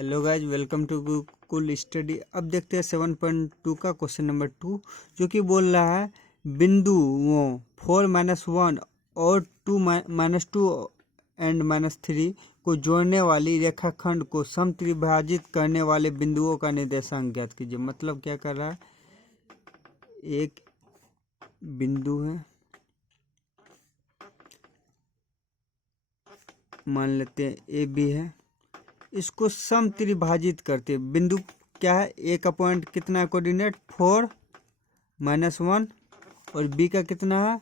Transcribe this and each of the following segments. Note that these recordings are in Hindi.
हेलो गाइज, वेलकम टू कुल स्टडी। अब देखते हैं 7.2 का क्वेश्चन नंबर 2, जो कि बोल रहा है बिंदुओं 4-1 और 2-2 एंड -3 को जोड़ने वाली रेखाखंड को समत्रिभाजित करने वाले बिंदुओं का निर्देशांक ज्ञात कीजिए। मतलब क्या कर रहा है, एक बिंदु है, मान लेते हैं ए बी है, इसको समत्रिभाजित करते हैं। बिंदु क्या है, ए का पॉइंट कितना है, कोऑर्डिनेट 4-1 और बी का कितना है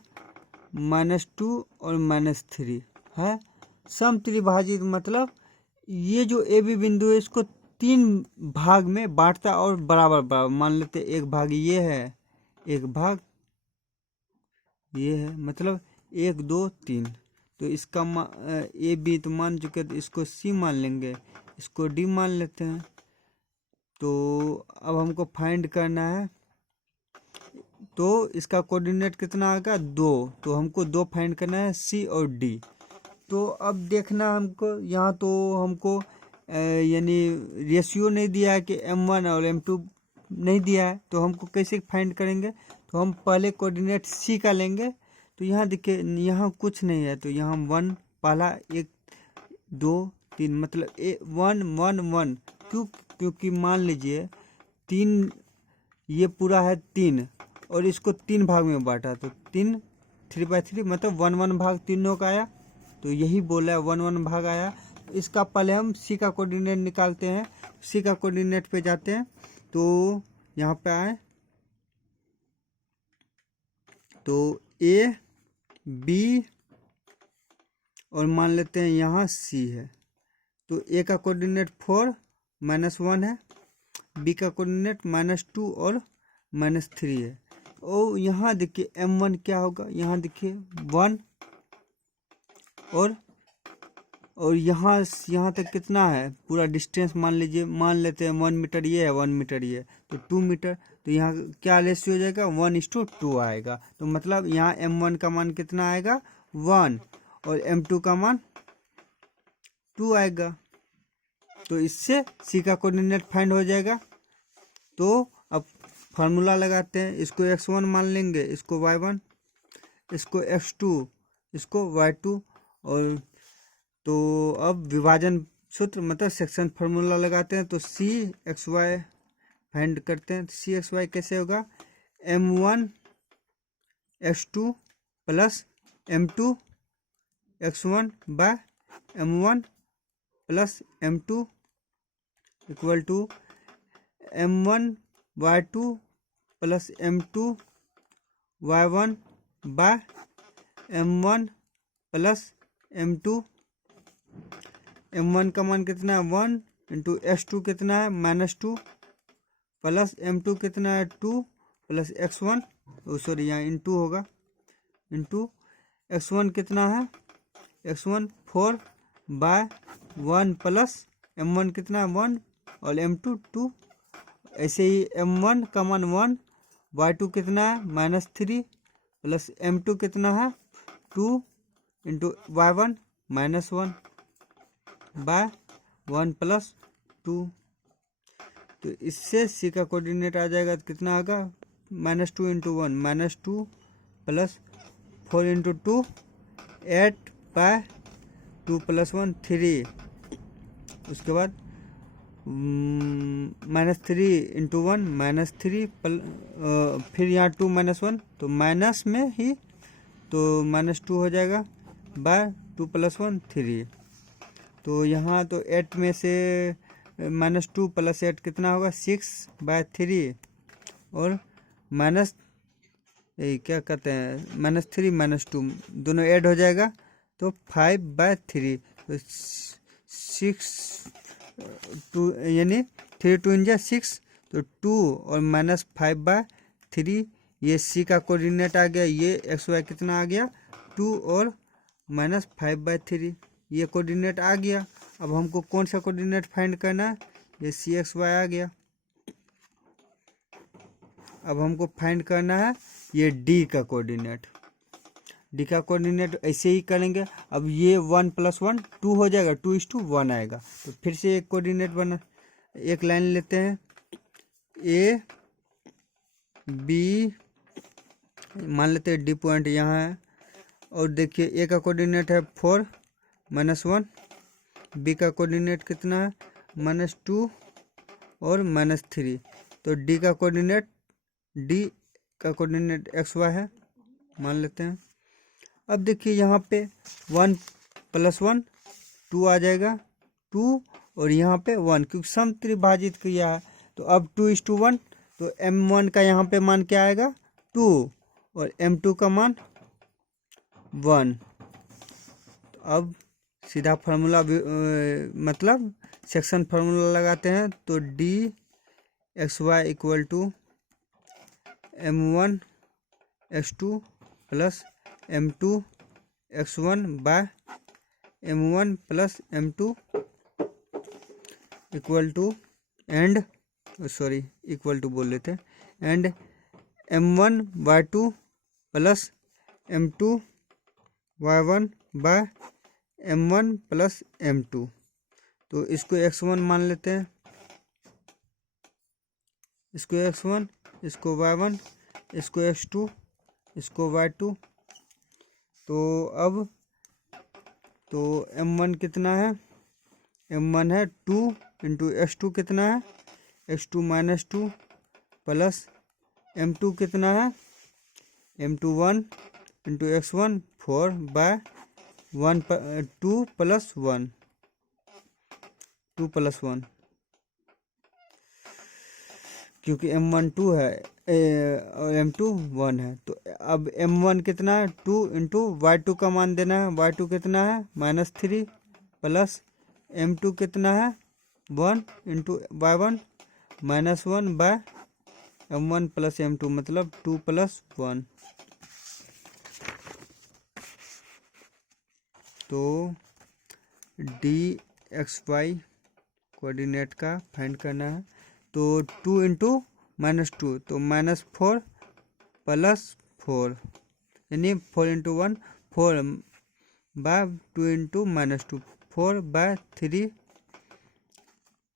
-2 और -3 है। समत्रिभाजित मतलब ये जो ए बी बिंदु है इसको 3 भाग में बांटता और बराबर बराबर। मान लेते हैं एक भाग ये है, एक भाग ये है, मतलब 1 2 3। तो इसका ए बी तो मान चुके, तो इसको सी मान लेंगे, इसको डी मान लेते हैं। तो अब हमको फाइंड करना है, तो इसका कोऑर्डिनेट कितना आएगा 2, तो हमको 2 फाइंड करना है, सी और डी। तो अब देखना हमको यहाँ, तो हमको यानी रेशियो नहीं दिया है कि m1 और m2 नहीं दिया है, तो हमको कैसे फाइंड करेंगे। तो हम पहले कोऑर्डिनेट सी का लेंगे। तो यहाँ देखिए, यहाँ कुछ नहीं है, तो यहाँ 1 पहला 1 2 3, मतलब 1 1 1। क्योंकि मान लीजिए 3, ये पूरा है 3 और इसको 3 भाग में बांटा, तो 3/3 मतलब 1 भाग तीनों का आया। तो यही बोला है 1 भाग आया। तो इसका पहले हम सी का कोऑर्डिनेट निकालते हैं। सी का कोऑर्डिनेट पे जाते हैं, तो यहाँ पे आए, तो ए बी और मान लेते हैं यहाँ सी है। तो ए का कोऑर्डिनेट 4-1 है, बी का कोऑर्डिनेट -2 और -3 है। और यहाँ देखिए m1 क्या होगा, यहाँ देखिए 1 और यहाँ तक कितना है, पूरा डिस्टेंस मान लेते हैं 1 मीटर ये है, 1 मीटर ये है, तो 2 मीटर। तो यहाँ क्या रेशियो हो जाएगा, 1:2 आएगा। तो मतलब यहाँ m1 का मान कितना आएगा 1 और m2 का मान 2 आएगा। तो इससे सी का कोऑर्डिनेट फाइंड हो जाएगा। तो अब फार्मूला लगाते हैं, इसको x1 मान लेंगे, इसको y1, इसको x2, इसको y2। और तो अब विभाजन सूत्र मतलब सेक्शन फार्मूला लगाते हैं। तो सी एक्स वाई फाइंड करते हैं। सी एक्स वाई कैसे होगा, m1 x2 plus m2 x1 by m1 plus m2 equal to m1 y2 plus m2 y1 by m1 plus m2। m1 का मान कितना है 1 इंटू x2 कितना है -2 प्लस m2 कितना है 2 प्लस x1, सॉरी यहाँ इंटू होगा, इंटू x1 कितना है, x1 4/1 प्लस m1 कितना है 1 और m2 2। ऐसे ही m1 का मान 1, y2 कितना है -3 प्लस m2 कितना है 2 इंटू y1 -1 बाय 1 + 2। तो इससे सी का कोऑर्डिनेट आ जाएगा, तो कितना आएगा -2 × 1 -2 प्लस 4 × 2 8/2 + 1 3। उसके बाद -3 × 1 -3 फिर यहाँ 2 -1, तो माइनस में ही, तो -2 हो जाएगा बाय 2 + 1 3। तो यहाँ तो 8 में से -2 + 8 कितना होगा 6/3 और माइनस क्या कहते हैं -3 -2 दोनों ऐड हो जाएगा, तो 5/3। तो 6 2 यानी 3 2 × 6, तो 2 और -5/3। ये सी का कोऑर्डिनेट आ गया, ये एक्स वाई कितना आ गया 2 और -5/3, ये कोऑर्डिनेट आ गया। अब हमको कौन सा कोऑर्डिनेट फाइंड करना है, ये सी एक्स वाई आ गया। अब हमको फाइंड करना है ये डी का कोऑर्डिनेट। डी का कोऑर्डिनेट ऐसे ही करेंगे। अब ये 1 + 1 2 हो जाएगा, 2:1 आएगा। तो फिर से एक कोऑर्डिनेट बना, एक लाइन लेते हैं, ए बी, मान लेते हैं डी पॉइंट यहाँ है। और देखिए ए का कोऑर्डिनेट है 4 - 1, बी का कोऑर्डिनेट कितना है -2 और -3। तो डी का कोऑर्डिनेट XY है, मान लेते हैं। अब देखिए यहाँ पे 1 + 1 2 आ जाएगा, 2 और यहाँ पे 1, क्योंकि सम त्रिभाजित किया है। तो अब 2:1, तो M1 का यहाँ पे मान क्या आएगा 2 और M2 का मान 1। तो अब सीधा फार्मूला मतलब सेक्शन फार्मूला लगाते हैं। तो DXY = M1x2 + M2x1 / M1 + M2 equal to बोल लेते हैं, and M1y2 + M2y1 / M1 + M2। तो इसको x1 मान लेते हैं, इसको x1, इसको y1, इसको x2, इसको y2। तो अब तो M1 कितना है, M1 है 2 × x2 कितना है x2 - 2 प्लस M2 कितना है M2 1 × x1 4 / 1 2 + 1 2 + 1, क्योंकि M1 2 है और M2 1 है। तो अब M1 कितना है 2 × y2 का मान देना है, y2 कितना है -3 प्लस M2 कितना है 1 × y1 -1 / M1 + M2 मतलब 2 + 1। तो DXY कोऑर्डिनेट का फाइंड करना है। तो 2 × -2 तो -4 + 4, यानी 4 × 1 4 / 2 × -2 4 / 3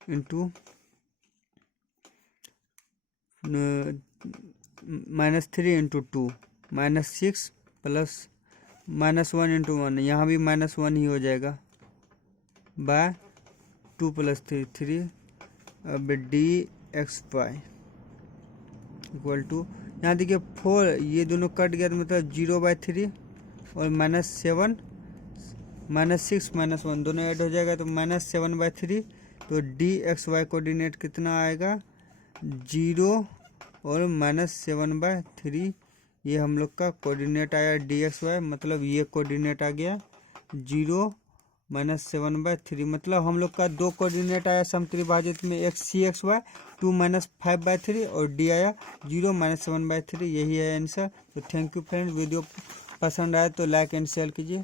× -3 × 2 -6 प्लस -1 × 1, यहाँ भी -1 ही हो जाएगा / 2 + 3 3। अब DXY = यहाँ देखिए 4, ये दोनों कट गया तो मतलब 0/3 और -7 -6 -1 दोनों ऐड हो जाएगा तो -7/3। तो DXY कोऑर्डिनेट कितना आएगा 0 और -7/3। ये हम लोग का कोऑर्डिनेट आया DXY, मतलब ये कोऑर्डिनेट आ गया 0 -7/3। मतलब हम लोग का दो कोऑर्डिनेट आया समत्रिभाजित में, एक CXY 2 - 5/3 और D आया 0 -7/3। यही है आंसर। तो थैंक यू फ्रेंड्स, वीडियो पसंद आए तो लाइक एंड शेयर कीजिए।